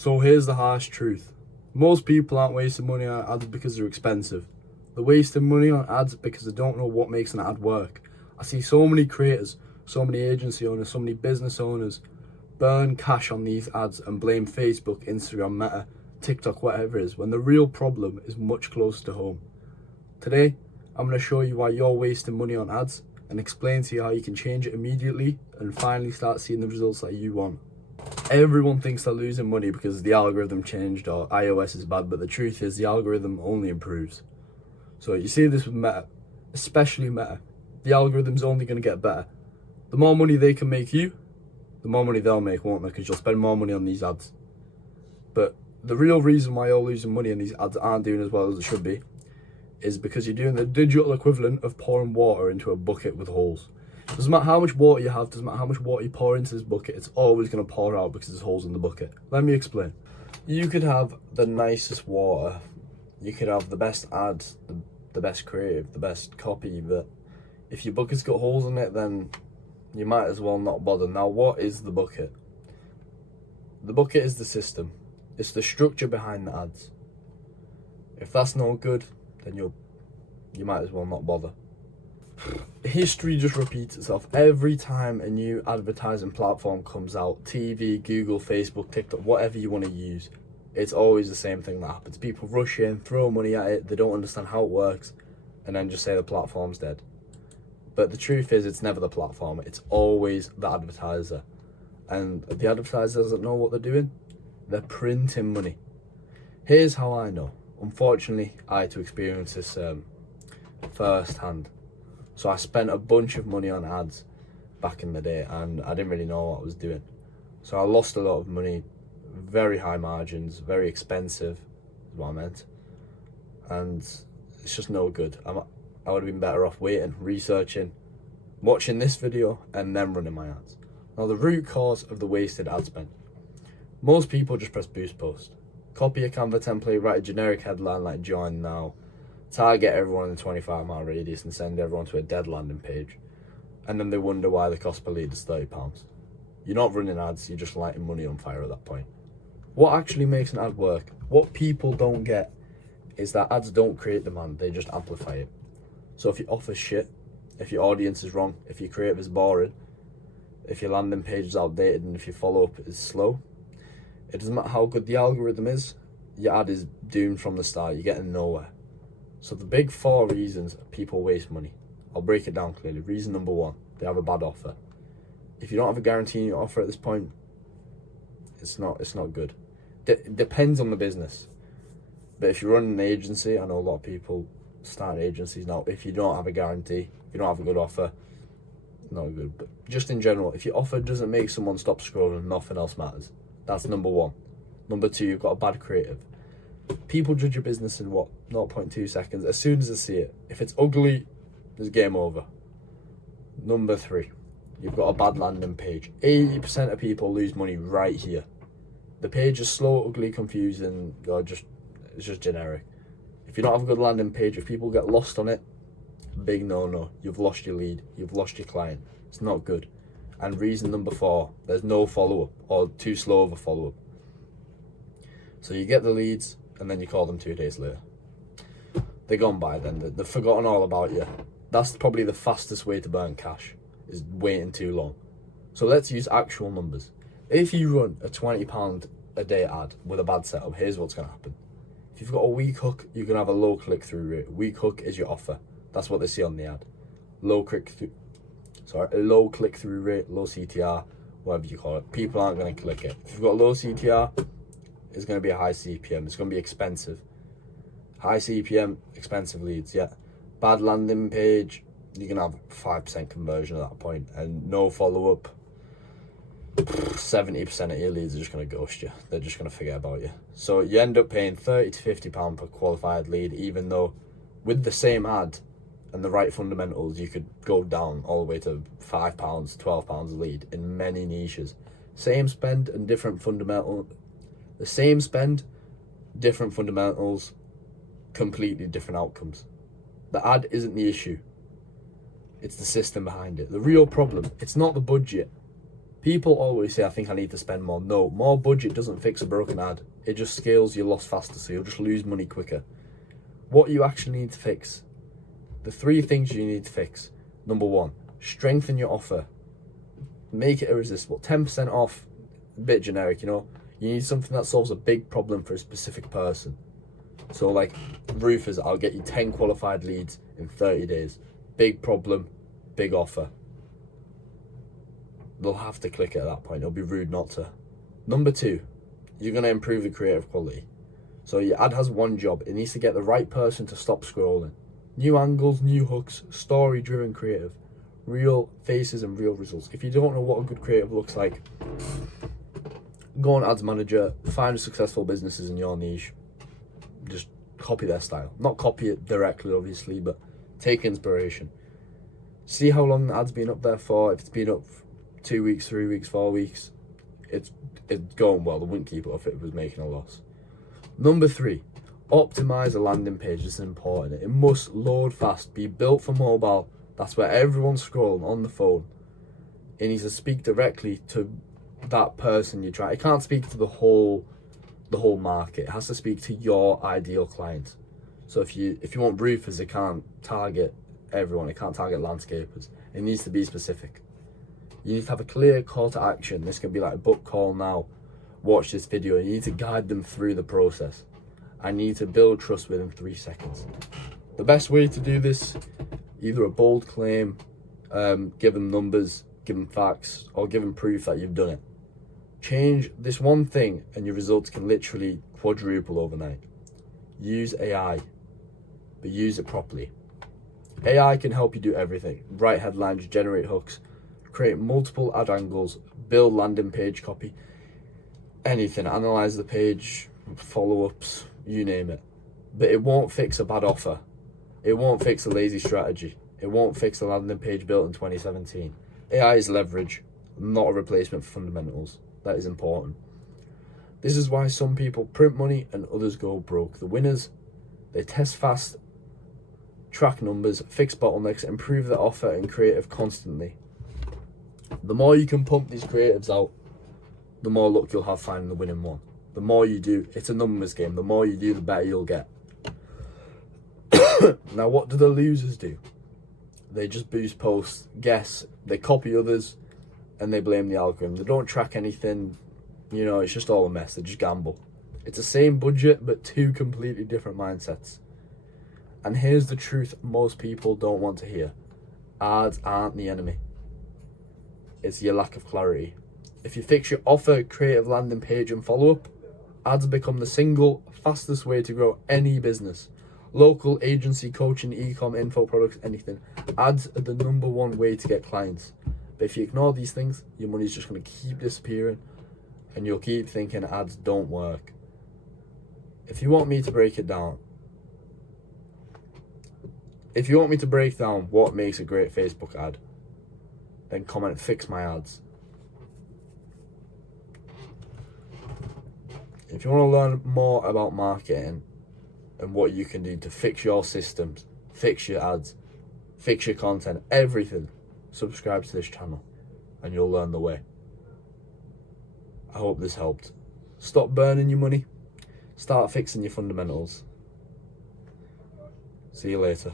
So here's the harsh truth. Most people aren't wasting money on ads because they're expensive. They're wasting money on ads because they don't know what makes an ad work. I see so many creators, so many agency owners, so many business owners burn cash on these ads and blame Facebook, Instagram, Meta, TikTok, whatever it is, when the real problem is much closer to home. Today, I'm going to show you why you're wasting money on ads and explain to you how you can change it immediately and finally start seeing the results that you want. Everyone thinks they're losing money because the algorithm changed or iOS is bad, but the truth is the algorithm only improves. So you see this with Meta, especially Meta. The algorithm's only going to get better. The more money they can make you, the more money they'll make, won't they? Because you'll spend more money on these ads. But the real reason why you're losing money and these ads aren't doing as well as it should be is because you're doing the digital equivalent of pouring water into a bucket with holes. Doesn't matter how much water you have, doesn't matter how much water you pour into this bucket, it's always going to pour out because there's holes in the bucket. Let me explain. You could have the nicest water, you could have the best ads, the best creative, the best copy, but if your bucket's got holes in it, then you might as well not bother. Now, what is the bucket? The bucket is the system. It's the structure behind the ads. If that's no good, then you might as well not bother. History just repeats itself. Every time a new advertising platform comes out, TV, Google, Facebook, TikTok, whatever you want to use, it's always the same thing that happens. People rush in, throw money at it, they don't understand how it works, and then just say the platform's dead. But the truth is, it's never the platform, it's always the advertiser. And the advertiser doesn't know what they're doing. They're printing money. Here's how I know. Unfortunately, I had to experience this firsthand. So I spent a bunch of money on ads back in the day and I didn't really know what I was doing. So I lost a lot of money, very high margins, very expensive is what I meant. And it's just no good. I would have been better off waiting, researching, watching this video and then running my ads. Now the root cause of the wasted ad spend. Most people just press boost post. Copy a Canva template, write a generic headline like join now, target everyone in the 25-mile radius and send everyone to a dead landing page. And then they wonder why the cost per lead is £30. You're not running ads, you're just lighting money on fire at that point. What actually makes an ad work, what people don't get, is that ads don't create demand, they just amplify it. So if your offer's shit, if your audience is wrong, if your creative is boring, if your landing page is outdated and if your follow-up is slow, it doesn't matter how good the algorithm is, your ad is doomed from the start, you're getting nowhere. So the big 4 reasons people waste money. I'll break it down clearly. Reason number 1, they have a bad offer. If you don't have a guarantee in your offer at this point, it's not good. It depends on the business. But if you run an agency, I know a lot of people start agencies now, if you don't have a guarantee, if you don't have a good offer, not good. But just in general, if your offer doesn't make someone stop scrolling, nothing else matters. That's number 1. Number 2, you've got a bad creative. People judge your business in 0.2 seconds as soon as they see it. If it's ugly, there's game over. Number 3, you've got a bad landing page. 80% of people lose money right here. The page is slow, ugly, confusing, or it's just generic. If you don't have a good landing page, if people get lost on it, big no. You've lost your lead, you've lost your client. It's not good. And reason number 4, there's no follow-up or too slow of a follow-up. So you get the leads and then you call them 2 days later. They're gone by then, they've forgotten all about you. That's probably the fastest way to burn cash, is waiting too long. So let's use actual numbers. If you run a £20 a day ad with a bad setup, here's what's going to happen. If you've got a weak hook, you're going to have a low click-through rate. Weak hook is your offer. That's what they see on the ad. Low click-through rate, low CTR, whatever you call it. People aren't going to click it. If you've got low CTR, it's going to be a high CPM. It's going to be expensive. High CPM, expensive leads, yeah. Bad landing page, you're going to have 5% conversion at that point. And no follow-up, 70% of your leads are just going to ghost you. They're just going to forget about you. So you end up paying £30 to £50 per qualified lead, even though with the same ad and the right fundamentals, you could go down all the way to £5, £12 a lead in many niches. Same spend and different fundamental. The same spend, different fundamentals, completely different outcomes. The ad isn't the issue. It's the system behind it. The real problem, it's not the budget. People always say, I think I need to spend more. No, more budget doesn't fix a broken ad. It just scales your loss faster, so you'll just lose money quicker. What you actually need to fix, the 3 things you need to fix. Number 1, strengthen your offer. Make it irresistible. 10% off, a bit generic, you know. You need something that solves a big problem for a specific person. So like roofers, I'll get you 10 qualified leads in 30 days. Big problem, big offer. They'll have to click it at that point. It'll be rude not to. Number 2, you're going to improve the creative quality. So your ad has one job. It needs to get the right person to stop scrolling. New angles, new hooks, story-driven creative. Real faces and real results. If you don't know what a good creative looks like, go on Ads Manager, find successful businesses in your niche. Just copy their style. Not copy it directly, obviously, but take inspiration. See how long the ad's been up there for. If it's been up 2 weeks, 3 weeks, 4 weeks, it's going well. They wouldn't keep it up if it was making a loss. Number 3, optimize a landing page. This is important. It must load fast, be built for mobile. That's where everyone's scrolling on the phone. It needs to speak directly to that person you try. It can't speak to the whole market. It has to speak to your ideal client. So if you want roofers, it can't target everyone. It can't target landscapers. It needs to be specific. You need to have a clear call to action. This can be like, book call now, watch this video. You need to guide them through the process. I need to build trust within 3 seconds. The best way to do this, either a bold claim, give them numbers, give them facts, or give them proof that you've done it. Change this one thing and your results can literally quadruple overnight. Use AI, but use it properly. AI can help you do everything. Write headlines, generate hooks, create multiple ad angles, build landing page copy, anything, analyze the page, follow-ups, you name it. But it won't fix a bad offer. It won't fix a lazy strategy. It won't fix a landing page built in 2017. AI is leverage, not a replacement for fundamentals. That is important. This is why some people print money and others go broke. The winners, they test fast, track numbers, fix bottlenecks, improve their offer and creative constantly. The more you can pump these creatives out, the more luck you'll have finding the winning one. The more you do, it's a numbers game. The more you do, the better you'll get. Now, what do the losers do? They just boost posts, guess, they copy others, and they blame the algorithm. They don't track anything, you know, it's just all a mess. They just gamble. It's the same budget, but 2 completely different mindsets. And here's the truth most people don't want to hear. Ads aren't the enemy. It's your lack of clarity. If you fix your offer, creative landing page and follow-up, ads become the single fastest way to grow any business. Local, agency, coaching, e-com, info products, anything. Ads are the number 1 way to get clients. But if you ignore these things, your money's just going to keep disappearing and you'll keep thinking ads don't work. If you want me to break down what makes a great Facebook ad, then comment fix my ads. If you want to learn more about marketing and what you can do to fix your systems, fix your ads, fix your content, everything, subscribe to this channel and you'll learn the way. I hope this helped. Stop burning your money. Start fixing your fundamentals. See you later.